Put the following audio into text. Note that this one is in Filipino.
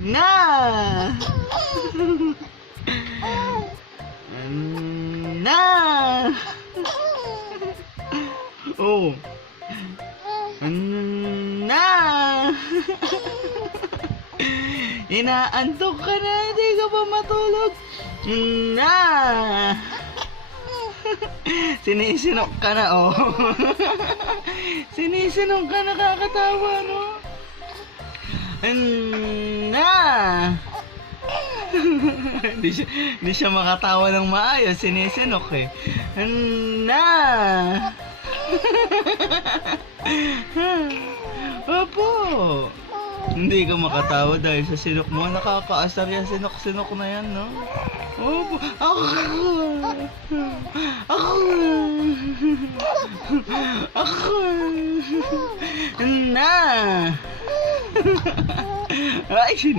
Na! Na! Oh. Na! Inaantok ka na, hindi ka pa matulog. Na! Sinisinok ka na, oh. Sinisinok ka, nakakatawa, no? Na! Hindi siya makatawa ng maayos, sinisinok eh. Na! Opo. Hindi ka makatawa dahil sa sinok mo. Nakakaasar yan, sinok-sinok na yan, no? Opo. Ako. Na! Ay,